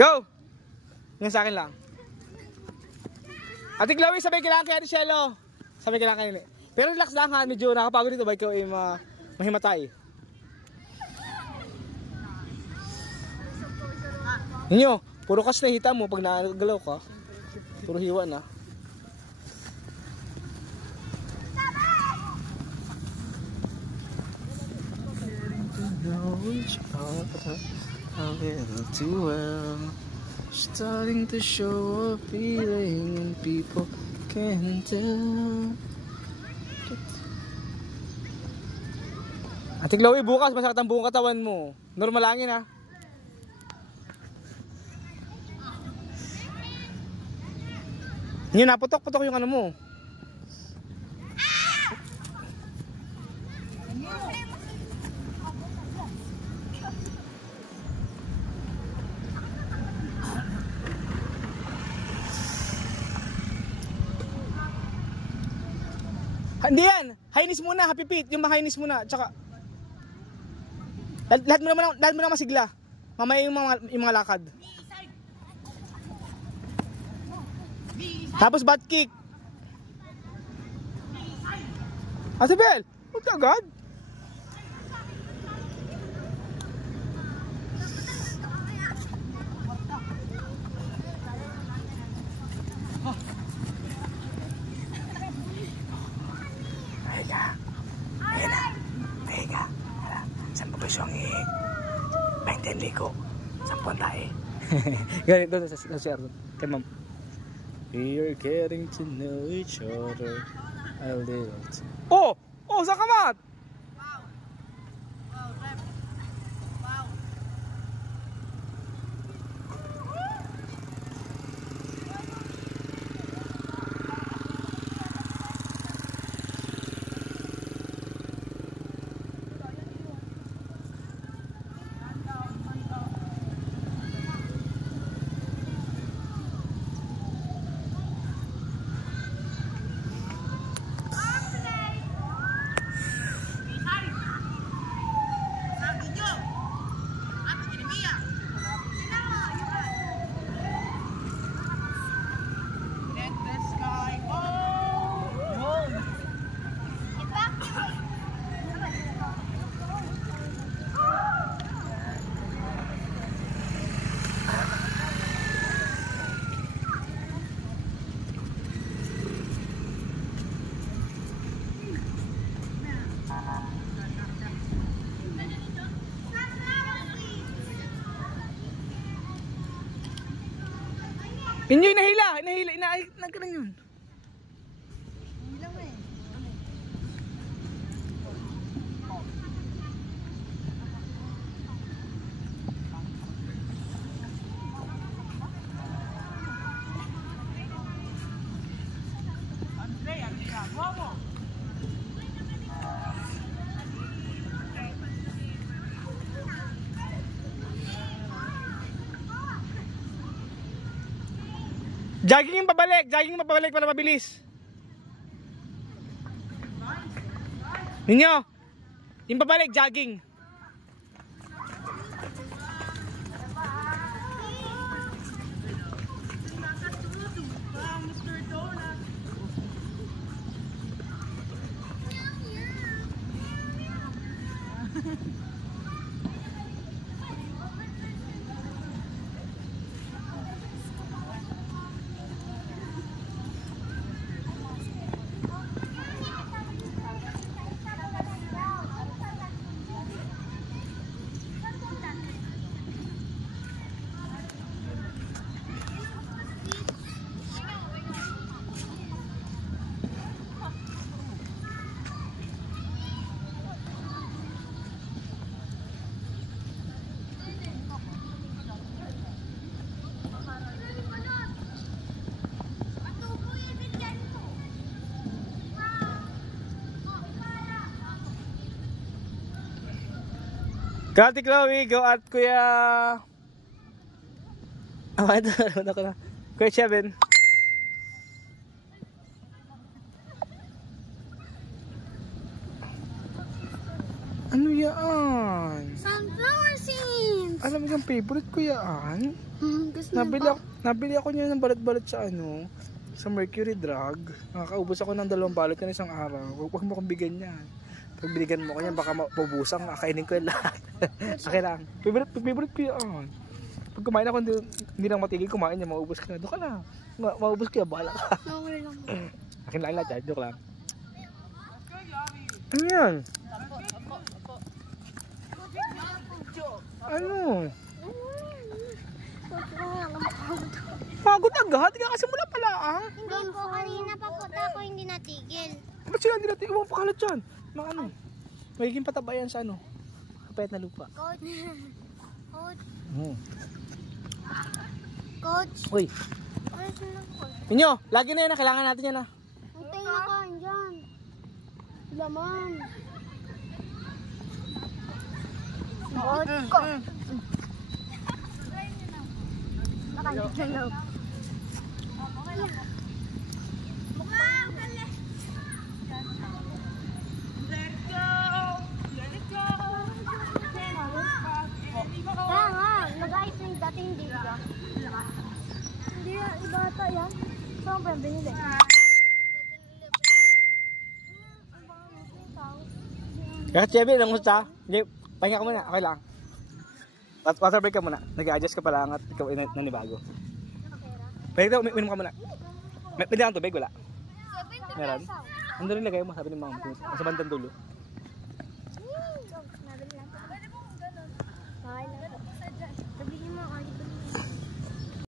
Go! Yan sa akin lang. Ate Chloe, sabay kailangan kay Ate Shelo. Sabay kailangan kayo. Pero relax lang ha, medyo nakapagod dito ba ikaw ay mahimatay. Ninyo, puro kas na hita mo pag nagalaw ka. Puro hiwa na. A little too well, starting to show a feeling and people can't tell. Ate Chloe, bukas masakit ang buong katawan mo. Normal lang yun ha. Yun, naputok-putok yung ano mo. Hindi yan. Highness muna, happy feet. Yung highness muna. Tsaka lahat mo naman masigla. Mamaya yung mga lakad. Tapos butt kick. Ate Bel, huwag ka agad. Teka. Saan pa ba siyang i-20 ko? Saan po tayo? Ganito sa CR kay ma'am. We're getting to know each other a little. Oh! Oh, sa kamat! Wow! Wow, rep! Wow! Inyo inahila, nagkaroon yun. Jogging yung pabalik para mabilis. Ninyo, yung pabalik, jogging. Ate Chloe, go at Kuya... Ito ko na. Kuya Chevin. Ano yan? Sunflower seeds! Alam mo yung Favorite ko yan. Gusto niya ba? Nabili ako niya ng balat-balat sa sa Mercury Drug. Nakakaubos ako ng 2 balot na isang araw. Huwag mo kong bigyan yan. Pag binigyan mo ko yan, baka maubusan, kakainin ko yung lahat. Akin lang. Favorite ko yan. Pag kumain ako, hindi lang matigil kumain niya, maubos ka na. Doon ka na. Maubos ka, bahala ka. Okay lang. Akin lang lahat yan, joke lang. Ano yan? Ano? Pagod agad? Hindi ka kasimula pala Hindi po, kanina pa po ako hindi natigil. Ba't sila hindi natin? Huwag pakalat dyan. Mga magiging pataba yan sa kapayat na lupa. Coach. Coach. Coach. Uy. Ano sila, coach? Inyo, lagi na yan. Kailangan natin yan. Ang tenga ka, andyan. Laman. Coach. Nakalimutan. Kaya nga, nag-ayos na yung dati hindi ba? Hindi, iba ata yan. Saan ba yung binili? Kaya Chevy, ilang gusto ka? Pahinga ka muna, okay lang. Water break ka muna. Nag-adjust ka pala at ikaw nanibago. Pwede daw, minum ka muna. May lang tubig, wala? Meron? Ano rin lagay mo, sabi ni mama. Sa bandang dulo. Nabili lang. Okay lang. Sabihin mo,